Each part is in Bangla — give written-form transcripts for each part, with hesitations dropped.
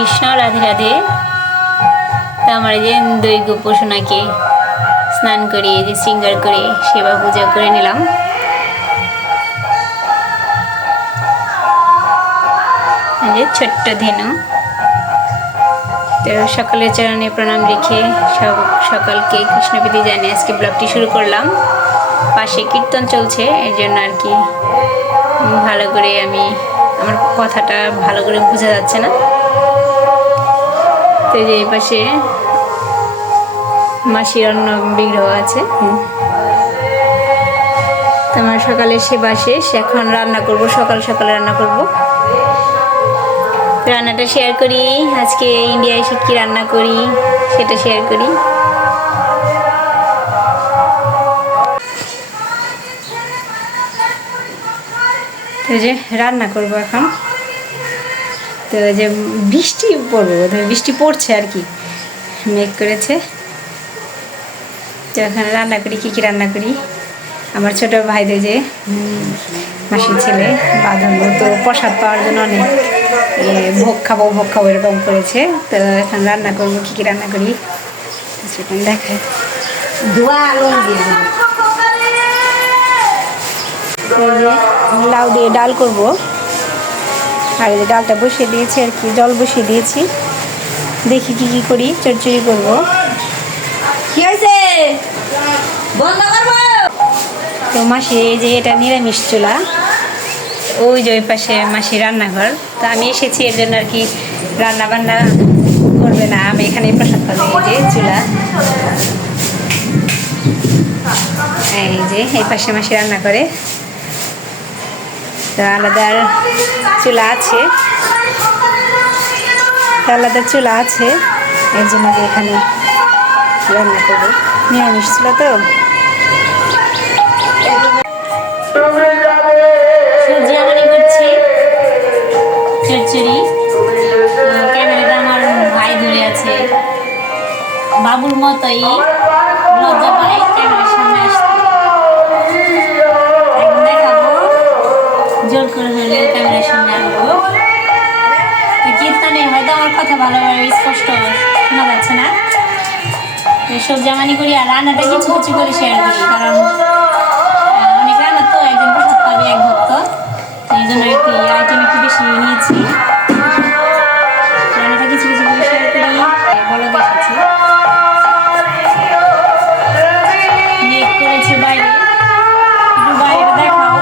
কৃষ্ণ, রাধে রাধে। তো আমার এই যে দই গোপোষণাকে স্নান করিয়ে যে শৃঙ্গার করে সেবা পূজা করে নিলাম। এই যে ছোট্ট ধেনু। তো সকলের চরণে প্রণাম রেখে সকলকে কৃষ্ণপ্রীতি জানিয়ে আজকে ব্লগটি শুরু করলাম। পাশে কীর্তন চলছে, এই জন্য আর কি ভালো করে আমার কথাটা ভালো করে বোঝা যাচ্ছে না। তো এই যে এই পাশে মাসির অন্য বিগ্রহ আছে। তোমার সকালে সেবা শেষ, এখন রান্না করব, সকালে রান্না করব। রান্নাটা শেয়ার করি, আজকে ইন্ডিয়ায় এসে কী রান্না করি সেটা শেয়ার করি। তো যে রান্না করব এখন। তো যে বৃষ্টি বৃষ্টি পড়ছে আর কি, মেঘ করেছে। তো এখানে রান্না করি, কী রান্না করি। আমার ছোটো ভাইদের যে মাসির ছেলে বাঁধানো, তো প্রসাদ পাওয়ার জন্য অনেক ভোগ খাবো এরকম করেছে। তো এখন রান্না করবো, কী রান্না করি সেটা দেখায়। লাউ দিয়ে ডাল করব, আর এই ডালটা বসিয়ে দিয়েছি আর কি, জল বসিয়ে দিয়েছি। দেখি কী করি, চচ্চড়ি করবো। কি হয়েছে? তো মাসি এই যে এটা নিরামিষ চুলা, ওই যে ওই পাশে মাসি রান্নাঘর। তো আমি এসেছি এর জন্য আর কি রান্না বান্না করবে না, আমি এখানে প্রসাদ পাবো। এই যে চুলা, এই যে এই পাশে মাসি রান্না করে। তো আলাদা চুলা আছে, এর জন্য এখানে রান্না করবো। নিরামিষ ছিল তো। চচ্চড়ি ক্যামেরাটা আমার ভাই ধরে আছে, বাবুর মতোই লজ্জা পায় ক্যামেরার সামনে আসতে। দেখাবো, জোর করে হলে ক্যামেরার সামনে আনবো। কীর্তনে হয়তো আমার কথা ভালোভাবে স্পষ্ট শোনা যাচ্ছে না। সবজি আমানি করি আর রান্নাটা কিছু করে শেয়ার করি, কারণ অনেক রান্না তো একজন প্রসাদ পাবে এক ভক্ত, এই জন্য একটু আইটেম একটু বেশি নিয়েছি। রান্নাটা কিছু করে শেয়ার করি। বলো দেখেছি মেঘ করেছে বাইরে, একটু বাইরে দেখাও।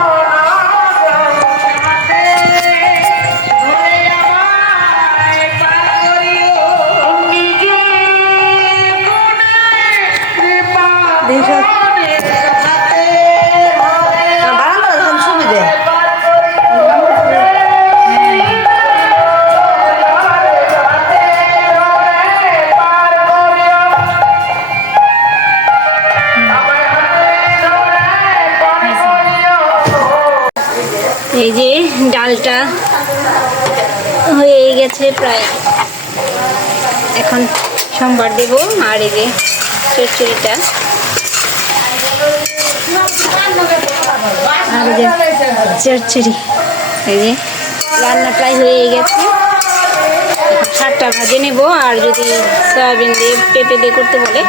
এই যে ডালটা হয়ে গেছে প্রায়, এখন সোমবার দেব। আর এই যে চচ্চড়িটা, আর এই যে চচ্চড়ি, এই যে রান্না প্রায় হয়ে গেছে। শাকটা ভাজে নেব, আর যদি সয়াবিন দিয়ে পেঁপে দিয়ে করতে বলে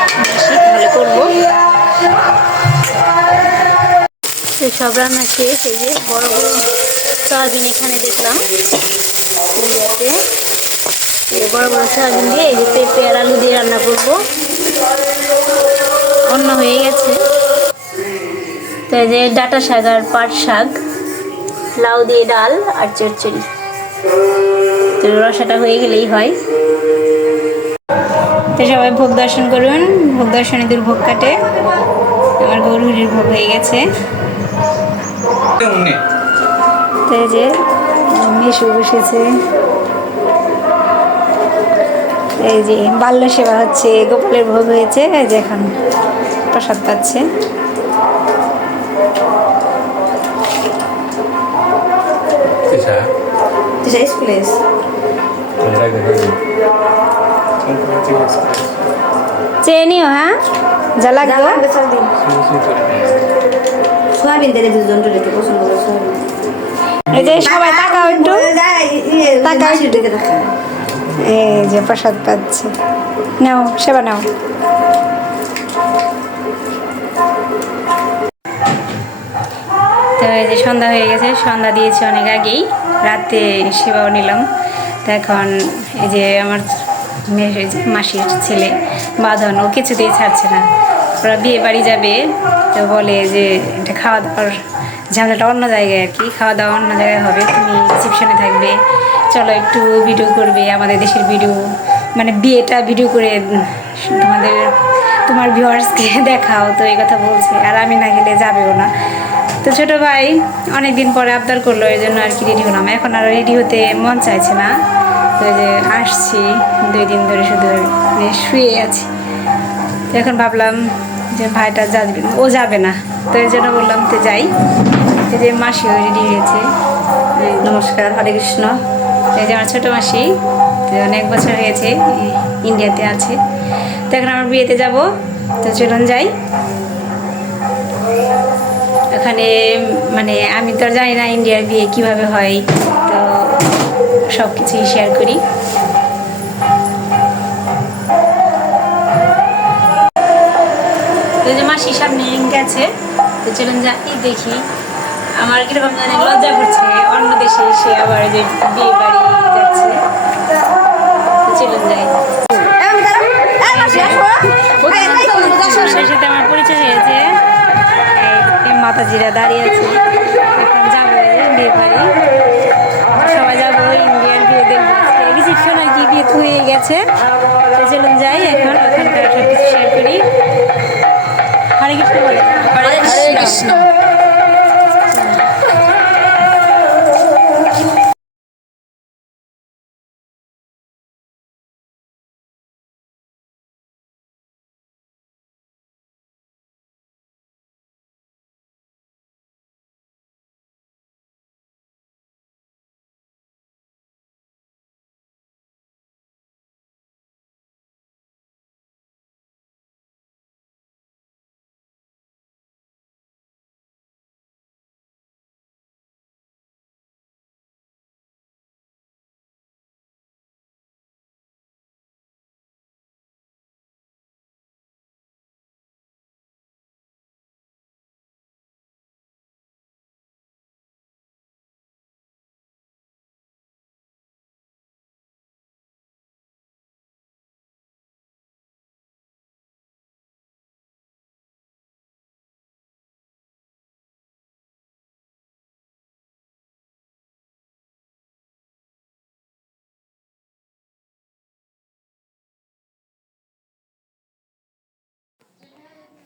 তাহলে করবো। সব রান্না শেষ। এই যে বড় সয়াবিন এখানে দেখলাম ইন্ডিয়াতে, বড় সয়াবিন দিয়ে এই যে পেঁপে আর আলু দিয়ে রান্না করবো। অন্য হয়ে গেছে। তো এই যে ডাঁটা শাক আর পাট শাক, লাউ দিয়ে ডাল আর চচ্চড়ি। তো রসাটা হয়ে গেলেই হয়। তো সবাই ভোগ দর্শন করুন, ভোগ দর্শনে দুর্ভোগ কাটে। আমার গরুরির ভোগ হয়ে গেছে। তো এই যে মেশো বসেছে, এই যে বাল্য সেবা হচ্ছে, গোপালের ভোগ হয়েছে। এই যে এখন প্রসাদ পাচ্ছে। চেয়ে নিও, হ্যাঁ যা লাগবে। সোয়াবিন দিলে দুজন একটু পছন্দ করে সোয়াবিন। এই যে সবাই তাকাও একটু, তাকাও। এই যে প্রসাদ পাচ্ছে, নাও সেবা নাও। তো এই যে সন্ধ্যা হয়ে গেছে, সন্ধ্যা দিয়েছি অনেক আগেই, রাতে সেবাও নিলাম। তো এখন এই যে আমার মেয়ের যে মাসির ছেলে বাঁধন, ও কিছুতেই ছাড়ছে না। ওরা বিয়ে বাড়ি যাবে, তো বলে যে এটা খাওয়া দাওয়ার ঝামেলাটা অন্য জায়গায় আর কি, খাওয়া দাওয়া অন্য জায়গায় হবে, তুমি রিসেপশনে থাকবে, চলো একটু ভিডিও করবে, আমাদের দেশের ভিডিও, মানে বিয়েটা ভিডিও করে তোমার ভিউয়ার্সকে দেখাও। তো এই কথা বলছে, আর আমি না গেলে যাবেও না। তো ছোটো ভাই অনেক দিন পরে আবদার করলো, এই জন্য আর কি রেডি হলাম। এখন আর রেডি হতে মন চাইছে না। তো এই যে আসছি 2 দিন ধরে শুধু শুয়ে আছি। তো এখন ভাবলাম যে ভাইটা যাবে, ও যাবে না, তো এই জন্য বললাম তো যাই। এই যে মাসিও রেডি হয়েছে। নমস্কার, হরে কৃষ্ণ। এই যে আমার ছোটো মাসি, তো অনেক বছর হয়েছে ইন্ডিয়াতে আছে। তো এখন আমার বিয়েতে যাব, তো চলুন যাই। ওখানে মানে আমি তো আর জানি না ইন্ডিয়ার বিয়ে কীভাবে হয়, তো সব কিছুই শেয়ার করি। তো যে মাসি সামনে গেছে, তো চলুন যাই দেখি। আমার কীরকম জানি লজ্জা করছে, অন্য দেশে এসে আবার যে বিয়ে বাড়ি যাচ্ছে। তো চলুন যাই। সাথে আমার পরিচয় হয়েছে, মাতাজিরা দাঁড়িয়ে আছে। এখন যাবো বিয়ে বাড়ি, সবাই যাবো ইন্ডিয়ার বিয়ে দেখবো। রিসেপশন আর কি, বিয়ে হয়ে গেছে। তো চলুন যাই, এখন ওখানকার সব কিছু শেয়ার করি। হরে কৃষ্ণ বলে। হরে কৃষ্ণ।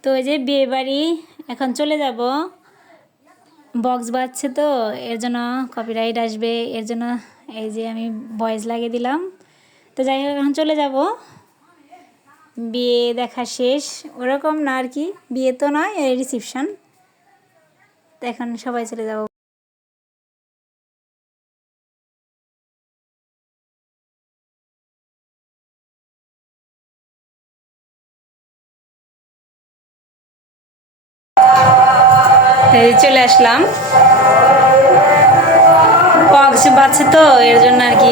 তো এই যে বিয়ে বাড়ি এখন চলে যাব, বক্স বাজছে তো এর জন্য কপিরাইট আসবে, এর জন্য এই যে আমি ভয়েস লাগিয়ে দিলাম। তো যাই হোক এখন চলে যাব, বিয়ে দেখা শেষ, ওরকম না আর কি, বিয়ে তো নয়, রিসেপশন। তো এখন সবাই চলে যাব। চলে আসলাম, বক্স বাজছে তো এর জন্য আর কি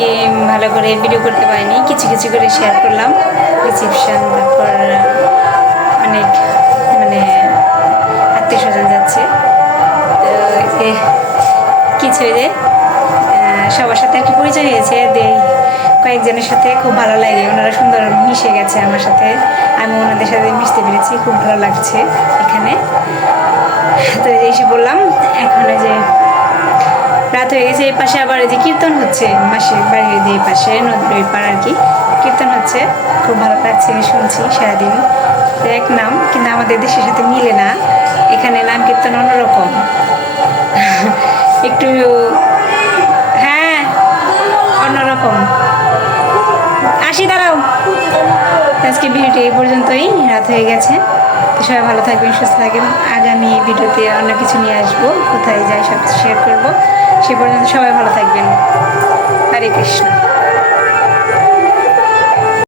ভালো করে ভিডিও করতে পারিনি, কিছু কিছু করে শেয়ার করলাম। রিসেপশন, তারপর অনেক মানে আত্মীয় স্বজন যাচ্ছে। তো কিছু যে সবার সাথে আর কি পরিচয় হয়েছে, কয়েকজনের সাথে খুব ভালো লাগে, ওনারা সুন্দর মিশে গেছে আমার সাথে, আমি ওনাদের সাথে মিশতে পেরেছি, খুব ভালো লাগছে এখানে। তো এসে বললাম, এখন যে রাত হয়ে গেছে, এই পাশে আবার এই যে কীর্তন হচ্ছে, মাসির বাড়ির যে পাশে নদীর পাড় আর কি, কীর্তন হচ্ছে, খুব ভালো লাগছে, শুনছি সারাদিন। এক নাম, কিন্তু আমাদের দেশের সাথে মিলে না, এখানে নাম কীর্তন অন্যরকম একটু, হ্যাঁ অন্যরকম। আসি, দাঁড়াও। আজকে ভিডিওটি এই পর্যন্তই, রাত হয়ে গেছে। তো সবাই ভালো থাকবেন, সুস্থ থাকবেন। আগামী ভিডিওতে অন্য কিছু নিয়ে আসবো, কোথায় যাই সব শেয়ার করবো। সে পর্যন্ত সবাই ভালো থাকবেন। হরে কৃষ্ণ।